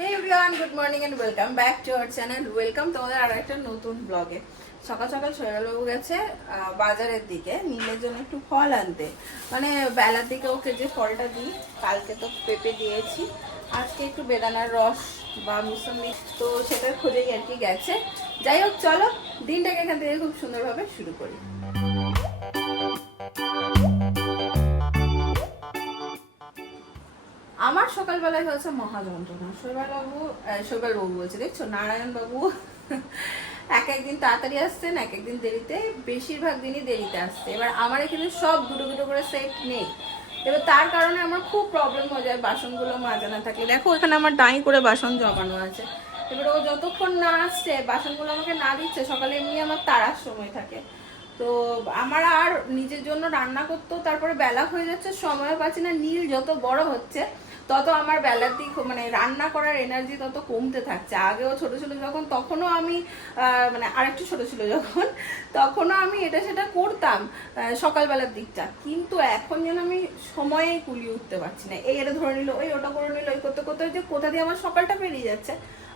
Hey everyone, good morning and welcome back to our channel. Welcome তোমাদের আর একটা নতুন ব্লগে। সকাল সকাল সোহেলবাবু গেছে বাজারের দিকে নীলের জন্য একটু ফল আনতে। মানে বেলার দিকে ওকে যে ফলটা দিই, কালকে তো পেঁপে দিয়েছি, আজকে একটু বেদানার রস বা মুসম্বি, তো সেটার খোঁজেই আর কি গেছে। যাই হোক, চলো দিনটাকে এখান থেকে খুব সুন্দরভাবে শুরু করি। আমার সকালবেলায় হয়েছে মহা যন্ত্রণা। শৈবালবাবু বলছে, দেখছো নারায়ণবাবু এক একদিন তাড়াতাড়ি আসছেন, এক একদিন দেরিতে, বেশিরভাগ দিনই দেরিতে আসছে। এবার আমার এখানে সব দুটো দুটো করে সেট নেই, এবার তার কারণে আমার খুব প্রবলেম হয়ে যায় বাসনগুলো মাজা না থাকলে। দেখো এখানে আমার ডাঁই করে বাসন জমানো আছে। এবার ও যতক্ষণ না আসছে, বাসনগুলো আমাকে না দিচ্ছে, সকালে এমনি আমার তাড়ার সময় থাকে, তো আমার আর নিজের জন্য রান্না করতেও তারপরে বেলা হয়ে যাচ্ছে, সময় পাচ্ছি না। নীল যত বড় হচ্ছে তত আমার বেলার দিক মানে রান্না করার এনার্জি তত কমতে থাকছে। আগেও ছোট ছোট যখন, তখনও আমি মানে আরেকটু ছোট ছিল যখন, তখনও আমি এটা সেটা করতাম সকালবেলার দিকটা, কিন্তু এখন যেন আমি সময়ে কুলিয়ে উঠতে পারছি না। এই এটা ধরে নিল, ওই ওটা করে নিল, ওই করতে করতে যে কোথা দিয়ে আমার সকালটা পেরিয়ে যাচ্ছে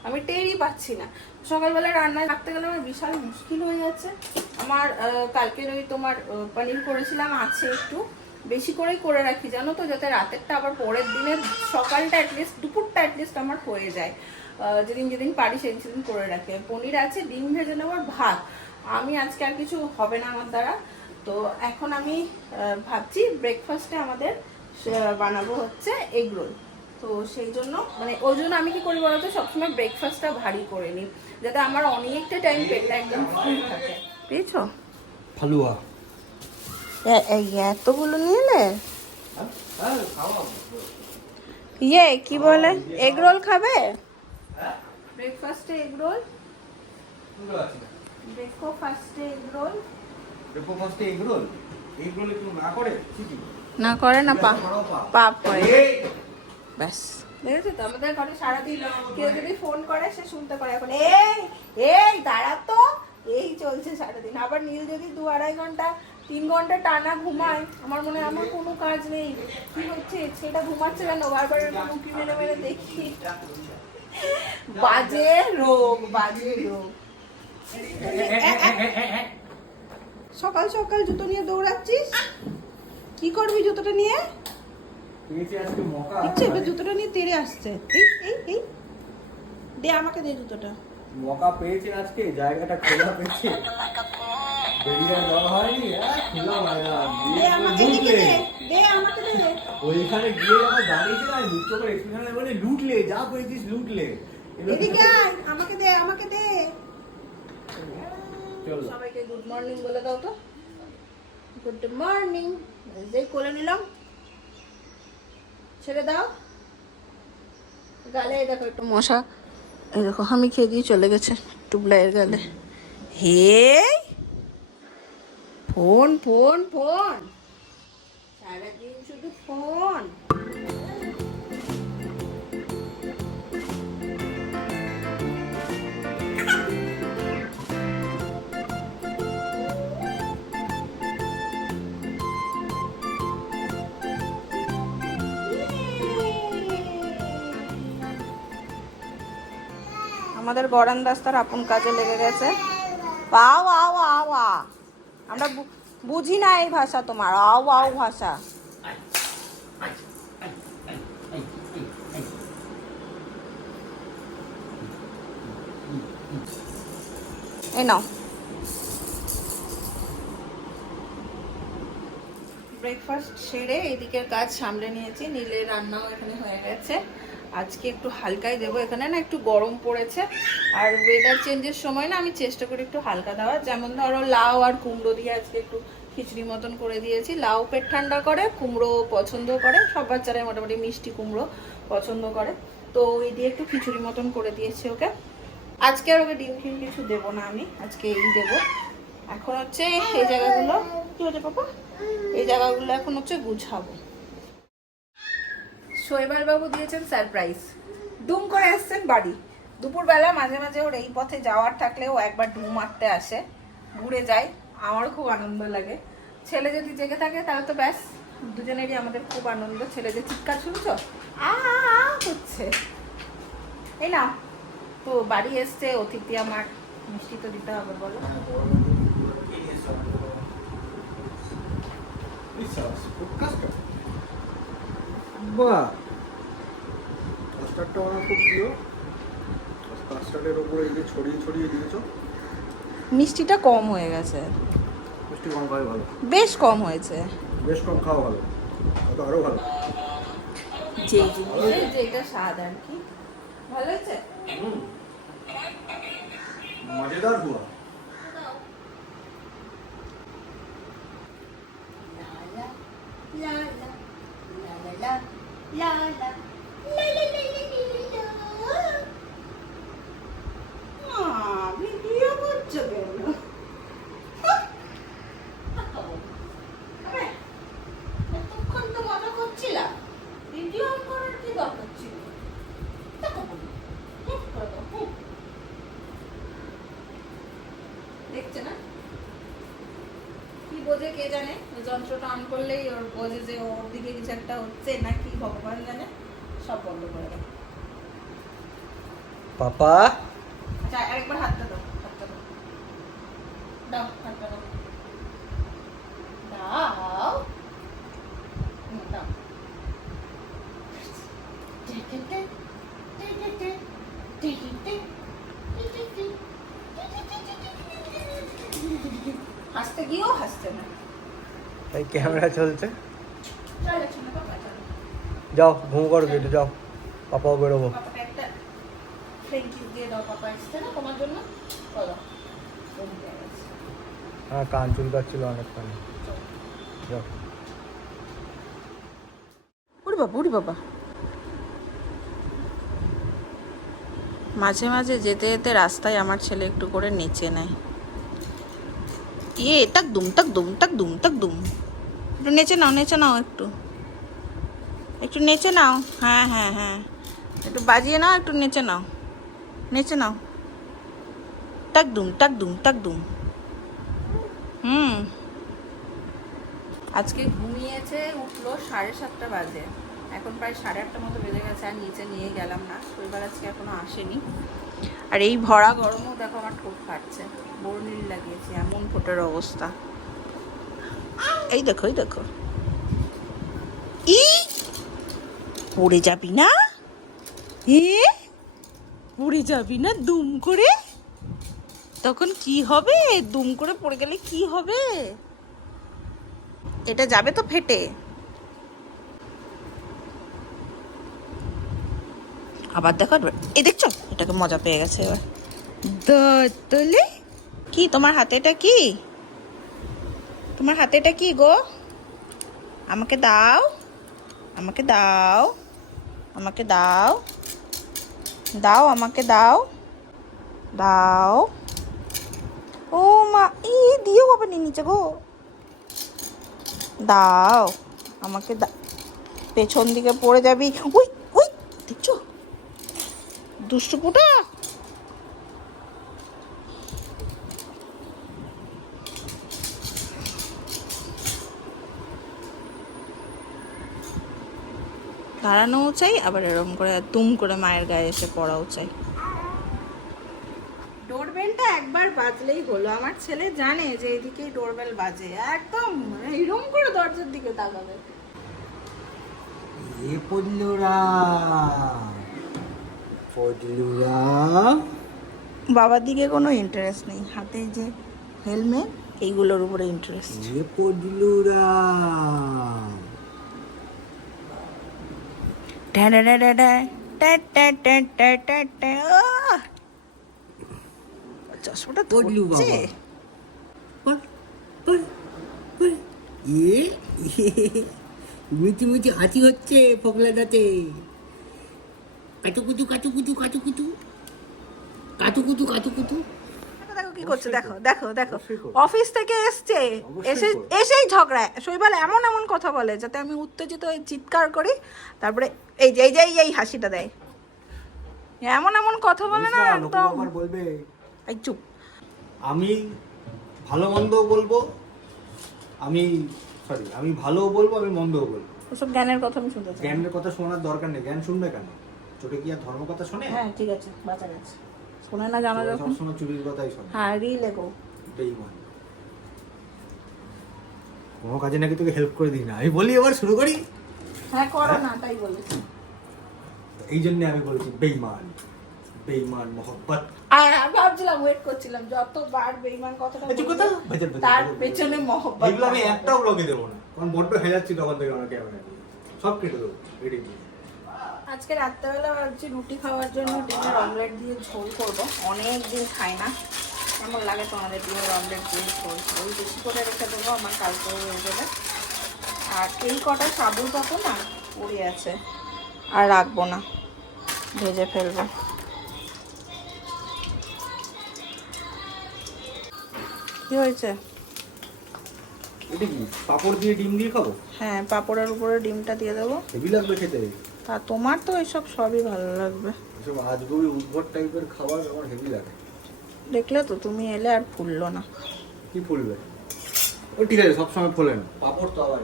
আমি টেরই পাচ্ছি না। সকালবেলা রান্নায় রাখতে গেলে আমার বিশাল মুশকিল হয়ে যাচ্ছে। আমার কালকের ওই তোমার পনির করেছিলাম, আছে একটু বেশি করেই করে রাখি জানো তো, যাতে রাতেরটা আবার পরের দিনের সকালটা অ্যাটলিস্ট, দুপুরটা অ্যাটলিস্ট আমার হয়ে যায়। যেদিন যেদিন পারি সেদিন করে রাখি। পনির আছে, ডিম ভেজে নেওয়ার, ভাত। আমি আজকে আর কিছু হবে না আমার দ্বারা, তো এখন আমি ভাবছি ব্রেকফাস্টে আমাদের বানাবো হচ্ছে এগ রোল। তো সেই জন্য মানে ওই জন্য আমি কি করি বলতো, সবসময় ব্রেকফাস্টটা ভারী করে নিই, যাতে আমার অনেকটা টাইম পেটটা একদম ফুল থাকে। পেয়েছো হালুয়া? এতগুলো নিয়ে এলে? ইয়ে কি বলে, এগ রোল খাবে? ব্রেকফাস্টে এগ রোল, ব্রেকফাস্টে এগ রোল, ব্রেকফাস্টে এগ রোল? এগ রোল একটু না করে চিঠি না করে না, পাপ হয়। ব্যাস, দেখেছো তো আমাদের ঘরে সারাদিন কেউ যদি ফোন করে সে শুনতে পারে এখন এই এই দাঁড়া তো, এই চলছে সারাদিন। আবার নীল যদি 2-2.5 ঘন্টা 3 ঘন্টা টানা ঘুমায়, আমার মনে হয় আমার কোনো কাজ নেই, কি হচ্ছে সেটা ঘুমাচ্ছে কেন, বারবার উঁকি মেরে মেরে দেখি। বাজে রোগ, বাজে রোগ। সকাল সকাল জুতো নিয়ে দৌড়াচ্ছিস, কি করবি জুতোটা নিয়ে? এবার জুতোটা নিয়ে তেড়ে আসছে। এই এই এই দে, আমাকে দে জুতোটা। মকা পেয়েছে আজকে, জায়গাটা খোলা পেয়েছে, বেরিয়ে যাওয়া হয়নি, খোলা মায়া দে আমাকে, দে আমাকে দে। ওইখানে গিয়ে যখন দাঁড়িয়েছে না, লুটচোকের এক্সপ্রেশনে বলে লুটলে, যা পেয়েছিস লুটলে। এদিকে আয়, আমাকে দে, আমাকে দে। সবাইকে গুড মর্নিং বলে দাও তো। Good morning. যেই কোলে নিলাম, ছেড়ে দাও। গালে দেখো একটু মশা, এই দেখো আমি খেয়ে দিয়ে চলে গেছে টুবলাইয়ের গালে। হে ফোন ফোন ফোন, সারাদিন শুধু ফোন। আমাদের গরান রাস্তার আপন কাজে লেগে গেছে। আও আও আও আ, আমরা বুঝি না এই ভাষা তোমার, আও আও ভাষা। এই নাও ব্রেকফাস্ট সেরে এদিকের কাজ সামলে নিয়েছি। নীলের রান্নাও এখানে হয়ে গেছে। আজকে একটু হালকাই দেবো, এখানে না একটু গরম পড়েছে, আর ওয়েদার চেঞ্জের সময় না আমি চেষ্টা করি একটু হালকা দেওয়ার। যেমন ধরো লাউ আর কুমড়ো দিয়ে আজকে একটু খিচুড়ি মতন করে দিয়েছি। লাউ পেট ঠান্ডা করে, কুমড়ো পছন্দ করে, সব বাচ্চারা মোটামুটি মিষ্টি কুমড়ো পছন্দ করে, তো ওই দিয়ে একটু খিচুড়ি মতন করে দিয়েছি ওকে। আজকে আর ওকে ডিম ফিম কিছু দেবো না আমি, আজকে এই দেবো। এখন হচ্ছে এই জায়গাগুলো, কি হচ্ছে পাপা, এই জায়গাগুলো এখন হচ্ছে গুছাবো। শৈবালবাবু দিয়েছেন সারপ্রাইজ, দুম করে আসছেন বাড়ি। দুপুরবেলা মাঝে মাঝে ওর এই পথে যাওয়ার থাকলে ও একবার ঢু মারতে আসে, ঘুরে যায়, আমার খুব আনন্দ লাগে। ছেলে যদি জেগে থাকে তাহলে তো ব্যাস, দুজনেরই আমাদের খুব আনন্দ। ছেলে যে চিৎকার শুনছো, আ হচ্ছে, এই না তো বাড়ি এসছে অতিথি আমার, মিষ্টি তো দিতে হবে বলো। বাহ, কাস্টার্ডটা আমার খুব প্রিয়। কাস্টার্ডের ওপরে এই যে ছড়িয়ে ছড়িয়ে দিয়েছো। মিষ্টিটা কম হয়ে গেছে, মিষ্টি কম খাওয়াই ভালো। বেশ কম হয়েছে। বেশ কম খাওয়া ভালো, তো আরও ভালো। যে জিনিসের যেটা স্বাদ আর কি। ভালো হয়েছে? মজেদার হুয়া। ভিডিও করছো কেন? এতক্ষণ তো মজা করছিলাম, ভিডিও অন করার কি দরকার ছিল? দেখছে না কি বোঝে কে জানে, ওই যন্ত্রটা অন করলেই ওর বোঝে যে ওর দিকে কিছু একটা হচ্ছে না কি ভগবান জানে, সব বন্ধ করে দেয়। পাপা আচ্ছা আরেকবার হাতটা দাও, হাতটা দাও, দাও হাতটা দাও, দাও দাও। হাসতে গিয়েও হাসছে না। এই ক্যামেরা চলছে। চলো চলো বাবা চলো। যাও ঘুম করো গেটে যাও, পাপাও বেরোবো। পাপাকে একটা থ্যাংক ইউ দিয়ে দাও, পাপা এসছে না তোমার জন্য, বলো। হ্যাঁ, কান চুলকাচ্ছিল অনেকক্ষণ। যাও। উড়ি বাবা উড়ি বাবা। মাঝে মাঝে যেতে যেতে রাস্তায় আমার ছেলে একটু করে নেচে নেয়। টাক দুম টাক দুম টাক দুম টাক দুম। একটু নেচে নাও, নেচে নাও, একটু একটু নেচে নাও। হ্যাঁ হ্যাঁ হ্যাঁ, একটু বাজিয়ে নাও, একটু নেচে নাও, নেচে নাও। টাক দুম টাক দুম টাক দুম। আজকে ঘুমিয়েছে, উঠলো 7:30 বাজে, এখন প্রায় 8:30 মতো বেজে গেছে। আর নিচে নিয়ে গেলাম না, শৈবাল আজকে এখনো আসেনি। আর এই ভরা গরমেও দেখো আমার ঠোঁট ফাটছে, বর্নিল লাগিয়েছি, এমন ঠোঁটের অবস্থা। এই দেখো এই দেখো, ই পড়ে যাবি না, পড়ে যাবি না দুম করে, তখন কি হবে? দুম করে পড়ে গেলে কি হবে? এটা যাবে তো ফেটে। আবার দেখো, এই দেখছো, এটাকে মজা পেয়ে গেছে এবার। দলে কি তোমার হাতে এটা কি? তোমার হাতে এটা কি গো? আমাকে দাও, আমাকে দাও, আমাকে দাও, দাও আমাকে দাও, দাও। ও মা, ই দিও বাবা নিচে গো, দাও আমাকে, পেছন দিকে পড়ে যাবি। ওই ওই দেখছো দুষ্টু পুটা। দাঁড়ানোও চাই, আবার এরকম করে তুম করে মায়ের গায়ে এসে পড়াও চাই। ডোরবেলটা একবার বাজলেই হলো, আমার ছেলে জানে যে এইদিকেই ডোরবেল বাজে, একদম এরকম করে দরজার দিকে তাকাবে। এ পড়লুরা পড়লুরা। বাবার দিকে কোনো ইন্টারেস্ট নেই, হাতে যে হেলমেট এইগুলোর উপরে ইন্টারেস্ট। এ পড়লুরা। চশমাটা পড়লু ধরছে। এ মুচি মুচি হাঁচি হচ্ছে ফোকলাটাতে। কাচুকুচু কাচুকুচু কাচুকুচু কাচুকুচু কাচুকুচু। দেখো কি করছে, দেখো দেখো দেখো, অবশ্যই করবে। অফিস থেকে এসছে, অবশ্যই করবে। এসেই ঝগড়া। শৈবাল এমন এমন কথা বলে যাতে আমি উত্তেজিত হয়ে চিৎকার করি, তারপরে এই যে এই যে এই হাসিটা দেয়। এমন এমন কথা বলে না একদম। বলবে এই চুপ। আমি ভালো মন্দও বলবো, আমি ভালোও বলবো, আমি মন্দও বলবো। ওসব জ্ঞানের কথা আমি শুনতে চাই না। জ্ঞানের কথা শোনার দরকার নেই, জ্ঞান শুনবে কেন? ছোট কি আর ধর্ম কথা শোনে? হ্যাঁ ঠিক আছে, বাঁচা গেছে। শোনে না জানা যখন। সবসময় চুরির কথাই শোনে। হ্যাঁ রিলে গো। বেঈমান। কোনো কাজে নাকি তোকে হেল্প করে দিই না, আমি বলি এবার শুরু করি। হ্যাঁ করো না, তাই বলেছি। এই জন্য আমি বলেছি বেঈমান, বেঈমান মোহব্বত। আর আমি ভাবছিলাম, ওয়েট করছিলাম যতবার বেঈমান কথাটা চুপ বলবে, কথা, তার পেছনে মহব্বত। এগুলো আমি একটাও ব্লগে দেবো না, কারণ বড্ড হেজাচ্ছি তখন থেকে আমার ক্যামেরা নিয়ে। সব কেটে দেবো এডিট দিয়ে। আজকে রাত্রেবেলা ভাবছি রুটি খাওয়ার জন্য ডিমের অমলেট দিয়ে ঝোল করব। অনেক দিন খাই না। কেমন লাগে তোমাদের ডিমের অমলেট দিয়ে ঝোল? ওই বেশি করে রেখে দেবো, আমার কালকে হয়ে যাবে। আর এই কটা সাবুর পাবো না, পড়ে আছে, আর রাখবো না, ভেজে ফেলবো। কি হয়েছে? এটা কি পাপড় দিয়ে ডিম দিয়ে খাবো? হ্যাঁ, পাঁপড়ের উপরে ডিমটা দিয়ে দেবো। হেভি লাগবে খেতে। তা তোমার তো এসব সবই ভালো লাগবে। এসব আজগুবি উদ্ভট টাইপের খাবার আমার হেভি লাগে। দেখলে তো, তুমি এলে আর ফুললো না। কি ফুলবে? ও ঠিক আছে, সবসময় ফোলে না। পাপড় তো আবার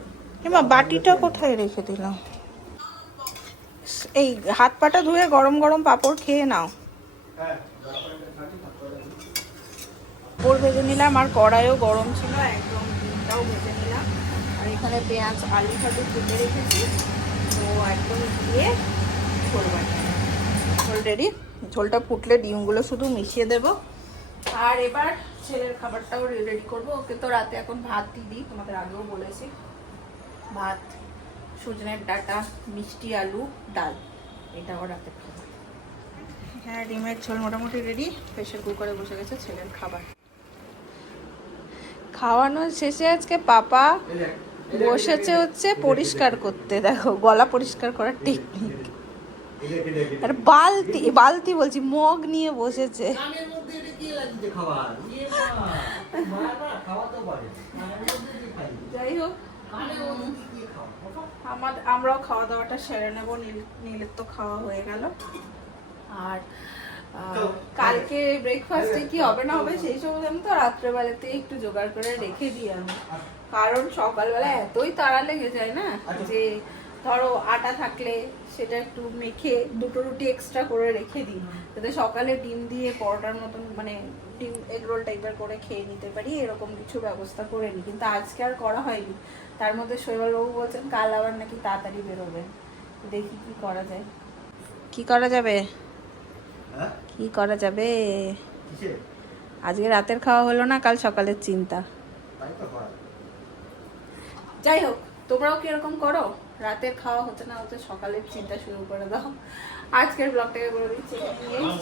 এমা বাটিটা কোথায় রেখে দিলাম? এই হাত পাটা ধুয়ে গরম গরম পাঁপড় খেয়ে নাও। হ্যাঁ পাঁপড় ভেজে নিলাম, আর কড়াইও গরম ছিল, একদম ডিমটাও ভেজে নিলাম। আর এখানে পেঁয়াজ আলু ফালু কেটে রেখেছি, তো একদম দিয়ে ঝোল বানিয়ে ঝোল রেডি। ঝোলটা ফুটলে ডিমগুলো শুধু মিশিয়ে দেব। আর এবার ছেলের খাবারটাও রেডি করব। ওকে তো রাতে এখন ভাত দিই, তোমাদের আগেও বলেছি। ভাত, সজনের ডাঁটা, মিষ্টি আলু, ডাল, এটাও রাতে খাবার। হ্যাঁ, ডিমের ঝোল মোটামুটি রেডি। প্রেশার কুকারে বসে গেছে ছেলের খাবার। খাওয়ানোর শেষে আজকে পাপা বসেছে হচ্ছে পরিষ্কার করতে। দেখো গলা পরিষ্কার করার টেকনিক। আর বালতি বালতি বলছি, মগ নিয়ে বসেছে। কানের মধ্যে এটা কি লাগিয়েছে খাবার? ইয়ে মা, মা খাওয়া তো পারে। কানের মধ্যে কি খাই? যাই হোক, কানের মধ্যে কি খাওয়া? আমরাও খাওয়া দাওয়াটা সেরে নেবো। নীলের তো খাওয়া হয়ে গেল। আর কালকে ব্রেকফাস্টে কি হবে না হবে সেই সব আমি তো রাত্রেবেলাতে একটু জোগাড় করে রেখে দিই আমি। কারণ সকালবেলা এতই তাড়া লেগে যায় না, যে ধরো আটা থাকলে সেটা একটু মেখে দুটো রুটি এক্সট্রা করে রেখে দিই, যাতে সকালে ডিম দিয়ে পরোটার মতন, মানে ডিম এগ রোল টাইপের করে খেয়ে নিতে পারি, এরকম কিছু ব্যবস্থা করে নিই। কিন্তু আজকে আর করা হয়নি। তার মধ্যে শৈবালবাবু বলছেন কাল আবার নাকি তাড়াতাড়ি বেরোবেন। দেখি কি করা যায়। কি করা যাবে? হ্যাঁ? কি করা যাবে? কিসে? আজকে রাতের খাওয়া হলো না, কাল সকালের চিন্তা। তাই তো হয়। যাই হোক, তোমরাও কি এরকম করো? রাতের খাওয়া হচ্ছে না হচ্ছে, সকালের চিন্তা শুরু করে দাও। আজকের ব্লগটাকে বলে দিচ্ছি,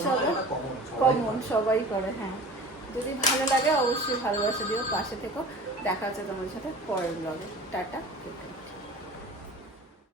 চলো। কমন সবাই করে। হ্যাঁ, যদি ভালো লাগে অবশ্যই ভালোবাসা দিও, পাশে থেকো। দেখা হচ্ছে তোমাদের সাথে পরের ব্লগে। টাটা।